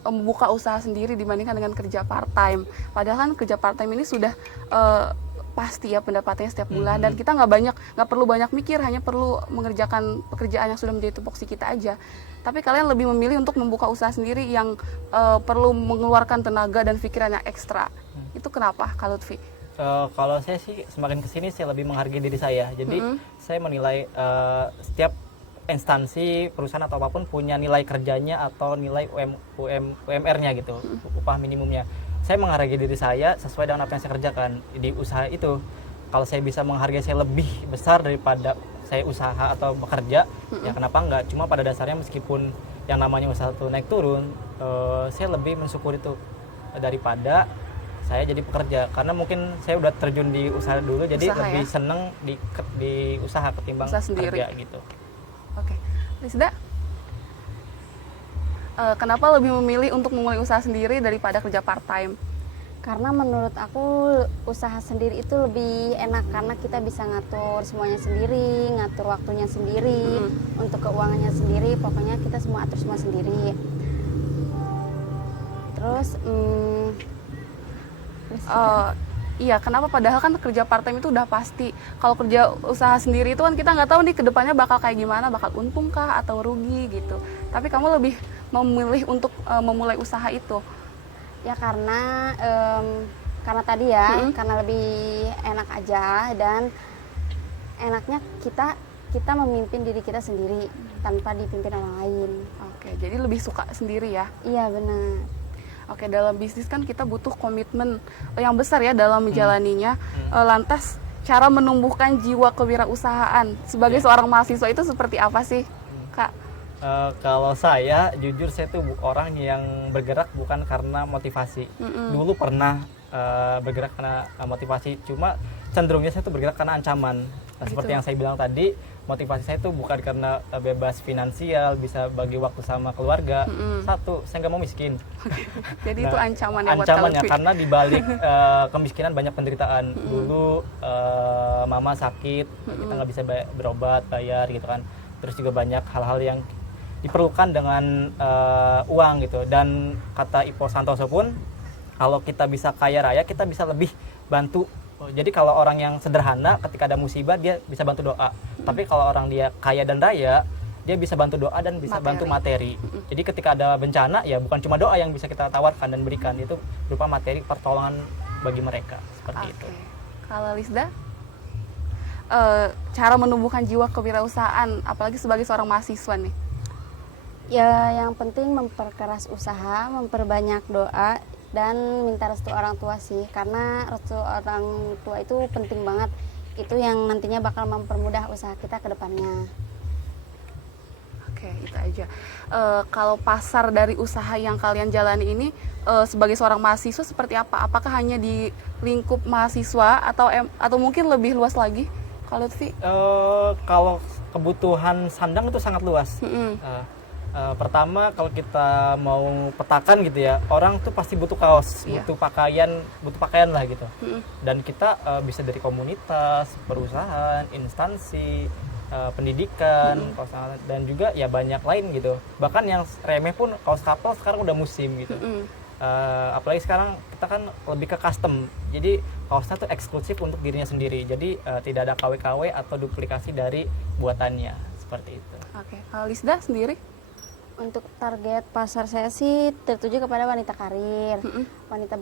membuka usaha sendiri dibandingkan dengan kerja part-time? Padahal kan kerja part-time ini sudah pasti ya pendapatannya setiap bulan, dan kita nggak perlu banyak mikir, hanya perlu mengerjakan pekerjaan yang sudah menjadi tupoksi kita aja. Tapi kalian lebih memilih untuk membuka usaha sendiri yang perlu mengeluarkan tenaga dan pikiran yang ekstra. Itu kenapa, Kak Lutfi? Kalau saya sih semakin kesini saya lebih menghargai diri saya. Jadi saya menilai setiap instansi, perusahaan atau apapun punya nilai kerjanya atau nilai UMR-nya gitu, upah minimumnya. Saya menghargai diri saya sesuai dengan apa yang saya kerjakan di usaha itu. Kalau saya bisa menghargai saya lebih besar daripada saya usaha atau bekerja, ya kenapa enggak? Cuma pada dasarnya meskipun yang namanya usaha itu naik turun, saya lebih mensyukuri itu daripada saya jadi pekerja. Karena mungkin saya udah terjun di usaha dulu, jadi Usaha, lebih ya? seneng di usaha ketimbang Usaha sendiri. kerja gitu. Oke. Lisda? Kenapa lebih memilih untuk memulai usaha sendiri daripada kerja part-time? Karena menurut aku usaha sendiri itu lebih enak karena kita bisa ngatur semuanya sendiri, ngatur waktunya sendiri, untuk keuangannya sendiri, pokoknya kita semua atur semua sendiri. Terus Iya, kenapa? Padahal kan kerja part-time itu udah pasti. Kalau kerja usaha sendiri itu kan kita nggak tahu nih kedepannya bakal kayak gimana, bakal untung kah atau rugi gitu. Tapi kamu lebih memilih untuk memulai usaha itu. ya karena tadi ya, karena lebih enak aja, dan enaknya kita memimpin diri kita sendiri tanpa dipimpin orang lain. Oke, jadi lebih suka sendiri ya. Iya benar. Oke, dalam bisnis kan kita butuh komitmen yang besar ya dalam menjalaninya. Lantas cara menumbuhkan jiwa kewirausahaan sebagai seorang mahasiswa itu seperti apa sih, Kak? Kalau saya, jujur saya tuh orang yang bergerak bukan karena motivasi. Dulu pernah bergerak karena motivasi, cuma cenderungnya saya tuh bergerak karena ancaman. Seperti yang saya bilang tadi, motivasi saya tuh bukan karena bebas finansial, bisa bagi waktu sama keluarga. Satu, saya nggak mau miskin. Jadi itu ancamannya buat Ancamannya Kak Lutfi. karena dibalik kemiskinan banyak penderitaan. Dulu mama sakit, kita nggak bisa berobat, bayar gitu kan. Terus juga banyak hal-hal yang diperlukan dengan uang gitu. Dan kata Ipo Santoso pun, kalau kita bisa kaya raya, kita bisa lebih bantu. Jadi kalau orang yang sederhana ketika ada musibah dia bisa bantu doa. Tapi kalau orang dia kaya dan raya, dia bisa bantu doa dan bisa bantu materi. Jadi ketika ada bencana ya bukan cuma doa yang bisa kita tawarkan dan berikan, itu berupa materi pertolongan bagi mereka seperti itu. Kalau Lisda, cara menumbuhkan jiwa kewirausahaan apalagi sebagai seorang mahasiswa nih. Ya, yang penting memperkeras usaha, memperbanyak doa, dan minta restu orang tua sih, karena restu orang tua itu penting banget. Itu yang nantinya bakal mempermudah usaha kita ke depannya. Oke, itu aja. Kalau pasar dari usaha yang kalian jalani ini sebagai seorang mahasiswa seperti apa? Apakah hanya di lingkup mahasiswa atau mungkin lebih luas lagi? Kalau Lutfi? Kalau kebutuhan sandang itu sangat luas. Pertama kalau kita mau petakan gitu ya, orang tuh pasti butuh kaos, butuh pakaian lah gitu. Dan kita bisa dari komunitas, perusahaan, instansi, pendidikan, dan juga ya banyak lain gitu. Bahkan yang remeh pun kaos kapal sekarang udah musim gitu. Apalagi sekarang kita kan lebih ke custom, jadi kaosnya tuh eksklusif untuk dirinya sendiri. Jadi tidak ada KW-KW atau duplikasi dari buatannya seperti itu. Oke, kalau Lisda sendiri? Untuk target pasar saya sih tertuju kepada wanita karir, wanita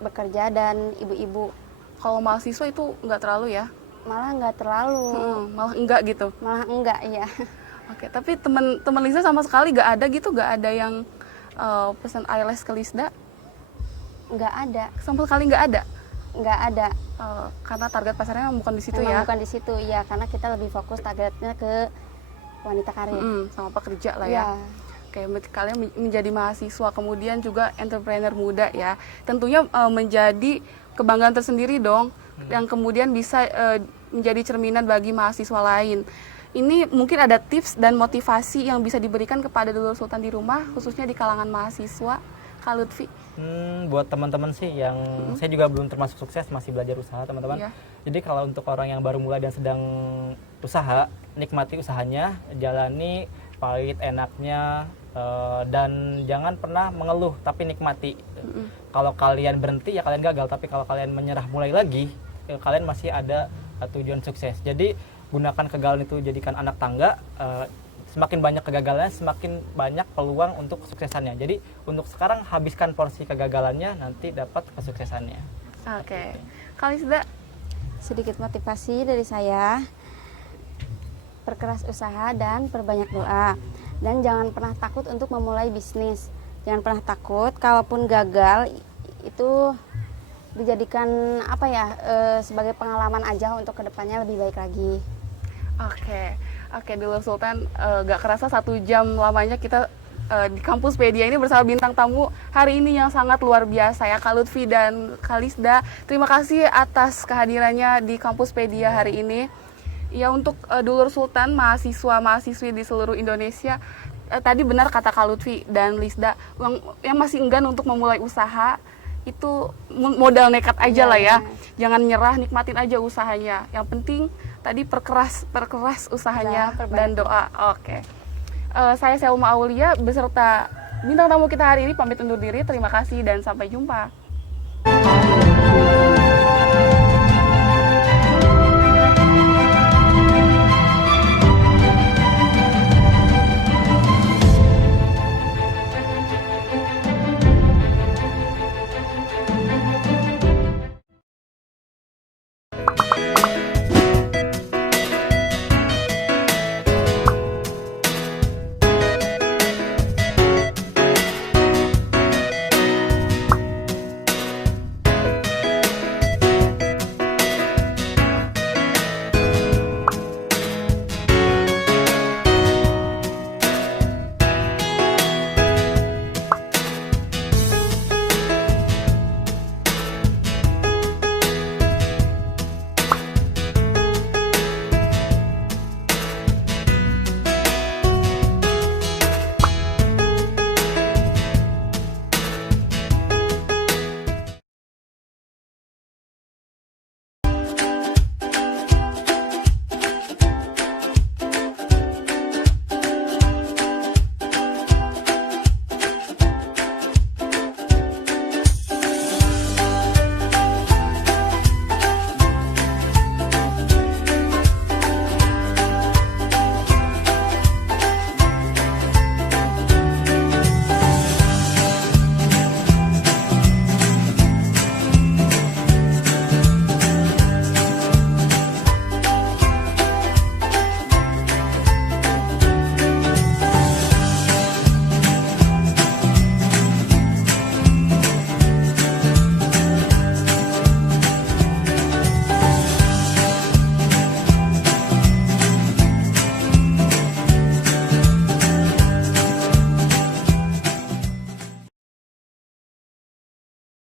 bekerja dan ibu-ibu. Kalau mahasiswa itu nggak terlalu ya? Malah nggak terlalu. Malah enggak gitu? Malah enggak, ya. Oke, tapi teman Lisda sama sekali nggak ada gitu? Nggak ada yang pesan IELTS ke Lisda? Nggak ada. Sama sekali nggak ada? Nggak ada. Karena target pasarnya memang bukan di situ Memang ya? bukan di situ, ya. Karena kita lebih fokus targetnya ke wanita karir. Sama pekerja lah ya. Oke, kalian menjadi mahasiswa, kemudian juga entrepreneur muda ya. Tentunya menjadi kebanggaan tersendiri dong, yang kemudian bisa menjadi cerminan bagi mahasiswa lain. Ini mungkin ada tips dan motivasi yang bisa diberikan kepada dulur sultan di rumah, khususnya di kalangan mahasiswa, Kak Lutfi. Buat teman-teman sih yang saya juga belum termasuk sukses, masih belajar usaha teman-teman. Jadi kalau untuk orang yang baru mulai dan sedang usaha, nikmati usahanya, jalani pahit enaknya, dan jangan pernah mengeluh tapi nikmati. Kalau kalian berhenti ya kalian gagal, tapi kalau kalian menyerah mulai lagi, kalian masih ada tujuan sukses. Jadi gunakan kegagalan itu jadikan anak tangga. Semakin banyak kegagalannya, semakin banyak peluang untuk kesuksesannya. Jadi untuk sekarang habiskan porsi kegagalannya, nanti dapat kesuksesannya. Oke, Kak Lisda, sedikit motivasi dari saya, perkeras usaha dan perbanyak doa. Dan jangan pernah takut untuk memulai bisnis. Jangan pernah takut, kalaupun gagal itu dijadikan sebagai pengalaman aja untuk kedepannya lebih baik lagi. Oke, dulur sultan, gak kerasa 1 jam lamanya kita di Kampus Pedia ini bersama bintang tamu hari ini yang sangat luar biasa ya, Kak Lutfi dan Kak Lisda. Terima kasih atas kehadirannya di Kampus Pedia hari ini. Ya, untuk dulur sultan, mahasiswa-mahasiswi di seluruh Indonesia, tadi benar kata Kak Lutfi dan Lisda, yang masih enggan untuk memulai usaha, itu modal nekat aja lah ya. Jangan nyerah, nikmatin aja usahanya. Yang penting tadi perkeras usahanya dan doa. Oke. Saya Selma Aulia beserta bintang tamu kita hari ini pamit undur diri. Terima kasih dan sampai jumpa.